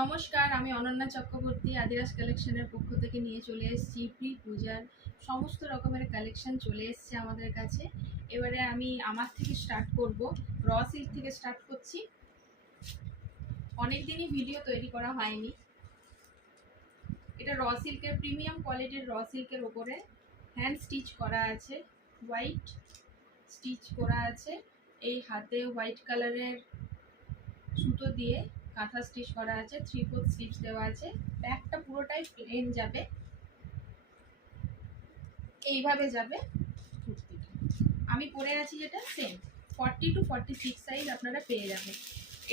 নমস্কার, আমি অনন্যা চক্রবর্তী আদিরাজ কালেকশনের পক্ষ থেকে নিয়ে চলে এসেছি প্রি পূজার সমস্ত রকমের কালেকশন চলে এসেছে আমাদের কাছে। এবারে আমি আমার থেকে স্টার্ট করব, র সিল্ক থেকে স্টার্ট করছি। অনেক দিনই ভিডিও তৈরি করা হয়নি। এটা র সিল্কের প্রিমিয়াম কোয়ালিটির র সিল্কের ওপরে হ্যান্ড স্টিচ করা আছে, হোয়াইট স্টিচ করা আছে। এই হাতে হোয়াইট কালারের সুতো দিয়ে কাঁথা স্টিচ করা আছে, 3/4 স্লিভস দেওয়া আছে। ব্যাকটা পুরোটাই প্লেন যাবে, এইভাবে যাবে কুর্তিটা। আমি পরে আছি যেটা সেম 40 to 46 সাইজ আপনারা পেয়ে যাবেন।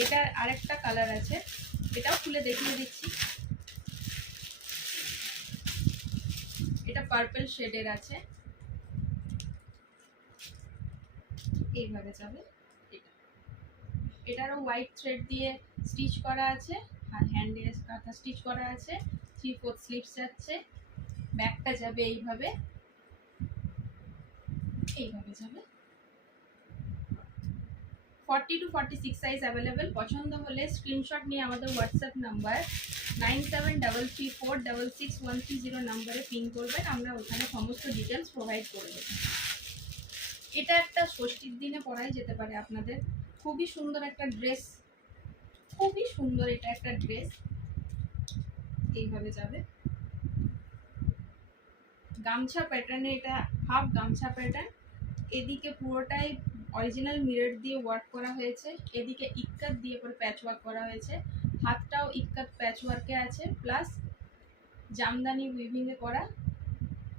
এটার আরেকটা কালার আছে, এটাও খুলে দেখিয়ে দিচ্ছি। এটা পার্পল শেডের আছে, এইভাবে যাবে। এটারও হোয়াইট থ্রেড দিয়ে স্টিচ করা আছে, হ্যান্ডে কাঁথা স্টিচ করা আছে, 3/4 স্লিভস যাচ্ছে। ব্যাকটা যাবে এইভাবে, এইভাবে যাবে। 40 to 46 সাইজ অ্যাভেলেবেল। পছন্দ হলে স্ক্রিনশট নিয়ে আমাদের হোয়াটসঅ্যাপ নাম্বার 9733466130 নাম্বারে পিন করবেন, আমরা ওখানে সমস্ত ডিটেলস প্রোভাইড করে দেব। এটা একটা ষষ্ঠীর দিনে পরাই যেতে পারে আপনাদের। খুবই সুন্দর একটা ড্রেস, খুবই সুন্দর এটা একটা ড্রেস। এইভাবে যাবে, গামছা প্যাটার্নে, এটা হাফ গামছা প্যাটার্ন। এদিকে পুরোটাই অরিজিনাল মিরর দিয়ে ওয়ার্ক করা হয়েছে, এদিকে ইক্কাত দিয়ে পরে প্যাচ ওয়ার্ক করা হয়েছে। হাতটাও ইক্কাত প্যাচ ওয়ার্কে আছে, প্লাস জামদানি উইভিংয়ে করা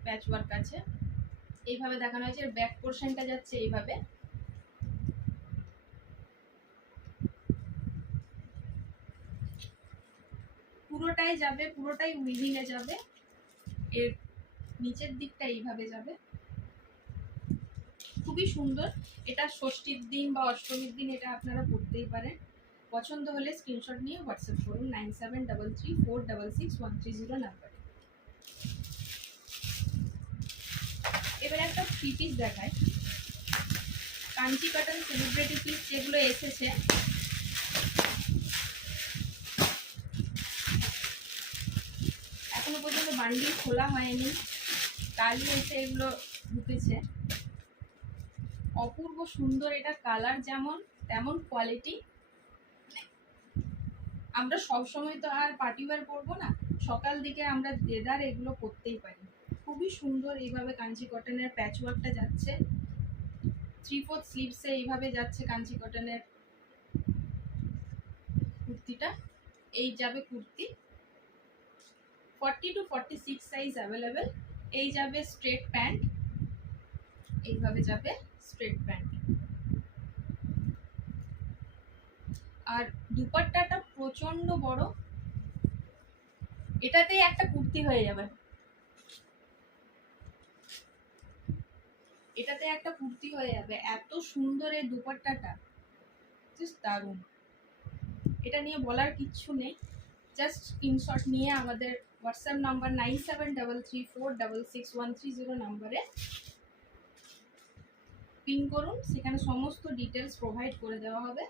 প্যাচ ওয়ার্ক আছে। এইভাবে দেখানো হয়েছে। এর ব্যাক পোর্শনটা যাচ্ছে এইভাবে, পুরোটাই যাবে, পুরোটাই উইভিংয়ে যাবে। এর নিচের দিকটা এইভাবে যাবে, খুবই সুন্দর। এটা ষষ্ঠীর দিন বা অষ্টমীর দিন এটা আপনারা পরতেই পারেন। পছন্দ হলে স্ক্রিনশট নিয়ে হোয়াটসঅ্যাপ করুন 9733466130 নাম্বারে। এবার একটা থ্রি পিস দেখায়, কাঞ্চি কটন সেলিব্রিটি পিস যেগুলো এসেছে। এখনো পর্যন্ত বান্ডিল খোলা হয়নি, কালই এসে এগুলো ঢুকেছে। অপূর্ব সুন্দর, এটা কালার যেমন তেমন কোয়ালিটি। আমরা সব সময় তো আর পার্টি ওয়্যার পরবো না, সকাল দিকে আমরা দেদার এগুলো করতেই পারি। খুবই সুন্দর। এইভাবে কাঞ্চি কটনের প্যাচ ওয়ার্কটা যাচ্ছে, 3/4 স্লিভসে এইভাবে যাচ্ছে কাঞ্চি কটনের কুর্তিটা। এই যাবে কুর্তি, 40 to 46 সাইজ অ্যাভেলেবেল। এই যাবে স্ট্রেট প্যান্ট, এইভাবে যাবে স্ট্রেট প্যান্ট। আর দুপাট্টাটা প্রচন্ড বড়, এটাতেই একটা কুর্তি হয়ে যাবে, এটাতে একটা কুর্তি হয়ে যাবে। এত সুন্দর এই দুপাট্টাটা, জাস্ট দারুণ। এটা নিয়ে বলার কিচ্ছু নেই। জাস্ট স্ক্রিনশট নিয়ে আমাদের হোয়াটসঅ্যাপ নাম্বার 9733466130 নাম্বারে পিন করুন, সেখানে সমস্ত ডিটেলস প্রোভাইড করে দেওয়া হবে।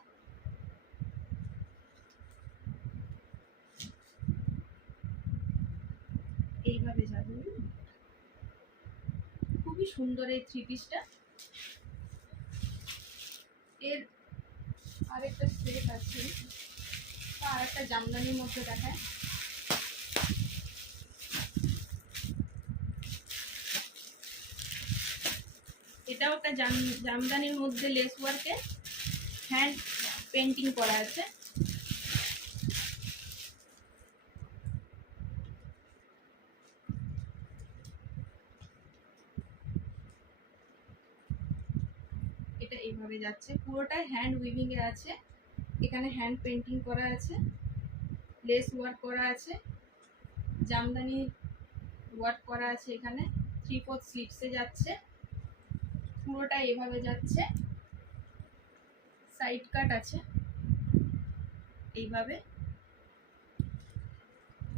এইভাবে যাবে, খুবই সুন্দর এই থ্রি পিসটা। এর আরেকটা সেট আছে, আর একটা জামদানির মধ্যে দেখায়। এটাও একটা জামদানির মধ্যে লেস ওয়ার্কে হ্যান্ড পেন্টিং করা আছে। এটা এইভাবে যাচ্ছে, পুরোটাই হ্যান্ড উইভিং এ আছে। এখানে হ্যান্ড পেন্টিং করা আছে, লেস ওয়ার্ক করা আছে, জামদানি ওয়ার্ক করা আছে। এখানে 3/4 স্লিভসে যাচ্ছে, পুরোটা এভাবে যাচ্ছে। সাইড কাট আছে এইভাবে।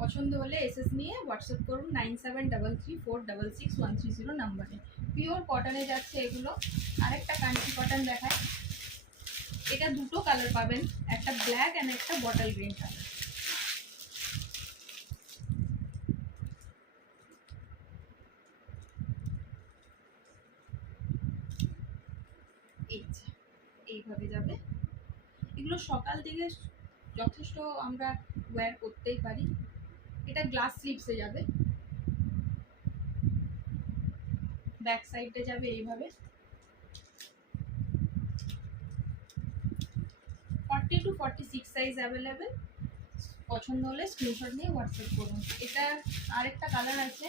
পছন্দ হলে এসএস নিয়ে হোয়াটসঅ্যাপ করুন 9733466130 নাম্বারে। পিওর কটনে যাচ্ছে এগুলো। আরেকটা কাঞ্চি কটন দেখায়, এটা দুটো কালার পাবেন, একটা ব্ল্যাক অ্যান্ড একটা বটল গ্রিন কালার। সকাল দিকে যথেষ্ট আমরা ওয়্যার করতেই পারি। এটা গ্লাস স্লিভসে যাবে, ব্যাক সাইডে যাবে এইভাবে। 40 to 46 সাইজ অ্যাভেলেবেল। পছন্দ হলে স্ক্রিনশট নিয়ে হোয়াটসঅ্যাপ করুন। এটা আরেকটা কালার আছে,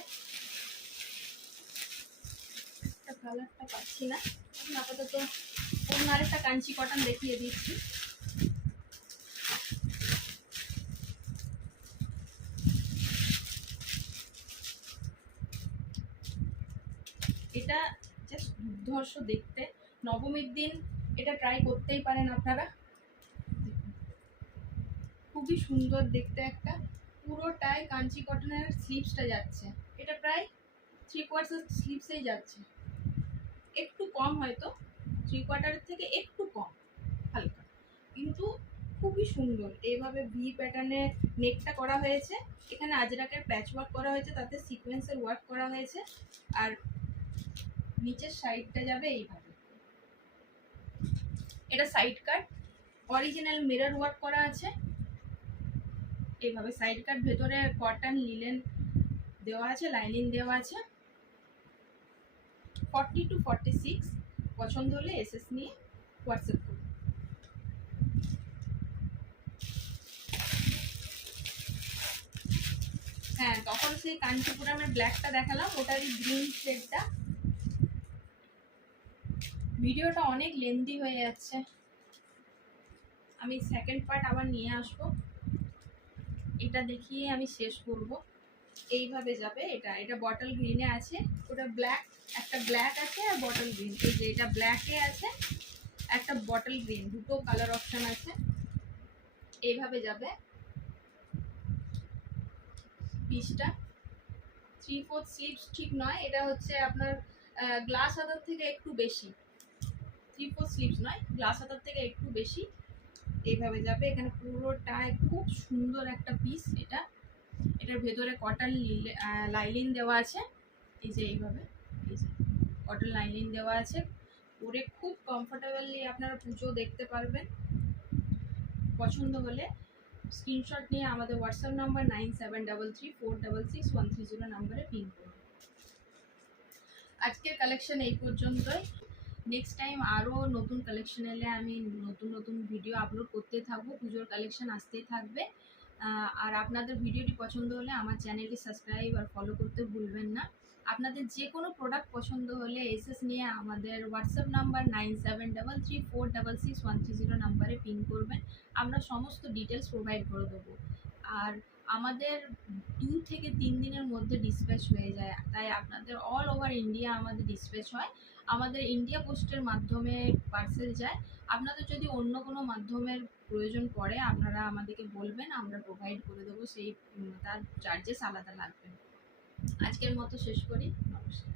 কালারটা পাচ্ছি না আপাতত। অন্য আরেকটা কাঞ্চি কটন দেখিয়ে দিচ্ছি। এটা জাস্ট দুর্ধর্ষ দেখতে, নবমীর দিন এটা ট্রাই করতেই পারেন আপনারা। খুবই সুন্দর দেখতে, একটা পুরোটাই কাঞ্চি কটনের স্লিভসটা যাচ্ছে। এটা প্রায় 3/4 স্লিভসেই যাচ্ছে, একটু কম হয়তো 3/4 থেকে একটু কম হালকা, কিন্তু খুবই সুন্দর। এইভাবে ভি প্যাটার্নে নেকটা করা হয়েছে, এখানে আজরাকের প্যাচ ওয়ার্ক করা হয়েছে, তাতে সিকোয়েন্সের ওয়ার্ক করা হয়েছে, আর নিচের সাইডটা যাবে এইভাবে। এটা সাইড কাট, অরিজিনাল মিরর ওয়ার্ক করা আছে এইভাবে। সাইড কাট, ভেতরে কটন লিলেন দেওয়া আছে, লাইনিং দেওয়া আছে। 40 to 46, পছন্দ হলে এসএস নিয়ে হোয়াটসঅ্যাপ করুন। হ্যাঁ, তখন সেই কাঞ্চিপুরমের ব্ল্যাকটা দেখালাম, ওটারই গ্রিন শেডটা। ভিডিওটা অনেক লেন্দি হয়ে যাচ্ছে, আমি সেকেন্ড পার্ট আবার নিয়ে আসবো। এটা দেখিয়ে আমি শেষ করব। এইভাবে যাবে। এটা বটল গ্রিনে আছে, ওটা ব্ল্যাক, একটা ব্ল্যাক আছে আর বটল গ্রিন। এই যে এটা ব্ল্যাকে আছে, একটা বটল গ্রিন, দুটো কালার অপশন আছে। এইভাবে যাবে পিসটা। 3/4 স্লিভস ঠিক নয়, এটা হচ্ছে আপনার গ্লাস হাতার থেকে একটু বেশি। 3/4 স্লিভস নয়, গ্লাস হাতার থেকে একটু বেশি। এইভাবে যাবে। এখানে পুরোটায় খুব সুন্দর একটা পিস। এটার ভেতরে কটন লাইলিন দেওয়া আছে, এই যে এইভাবে, এই যে কটন লাইলিন দেওয়া আছে। পরে খুব কমফোর্টেবলি আপনারা পুজো দেখতে পারবেন। পছন্দ হলে স্ক্রিনশট নিয়ে আমাদের হোয়াটসঅ্যাপ নাম্বার 9733466130 নাম্বারে পিন করুন। আজকের কালেকশন এই পর্যন্তই। নেক্সট টাইম আরও নতুন কালেকশন এলে আমি নতুন ভিডিও আপলোড করতে থাকবো, পুজোর কালেকশন আসতেই থাকবে। আর আপনাদের ভিডিওটি পছন্দ হলে আমার চ্যানেলটি সাবস্ক্রাইব আর ফলো করতে ভুলবেন না। আপনাদের যে কোনো প্রোডাক্ট পছন্দ হলে এসএস নিয়ে আমাদের হোয়াটসঅ্যাপ নাম্বার 9733466130 নাম্বারে পিন করবেন, আমরা সমস্ত ডিটেলস প্রোভাইড করে দেবো। আর আমাদের 2 থেকে 3 দিনের মধ্যে ডিসপ্যাচ হয়ে যায়, তাই আপনাদের অল ওভার ইন্ডিয়া আমাদের ডিসপ্যাচ হয়। আমাদের ইন্ডিয়া পোস্টের মাধ্যমে পার্সেল যায়। আপনাদের যদি অন্য কোনো মাধ্যমের প্রয়োজন পড়ে আপনারা আমাদেরকে বলবেন, আমরা প্রোভাইড করে দেবো, সেই তার চার্জেস আলাদা লাগবে। আজকের মতো শেষ করি, নমস্কার।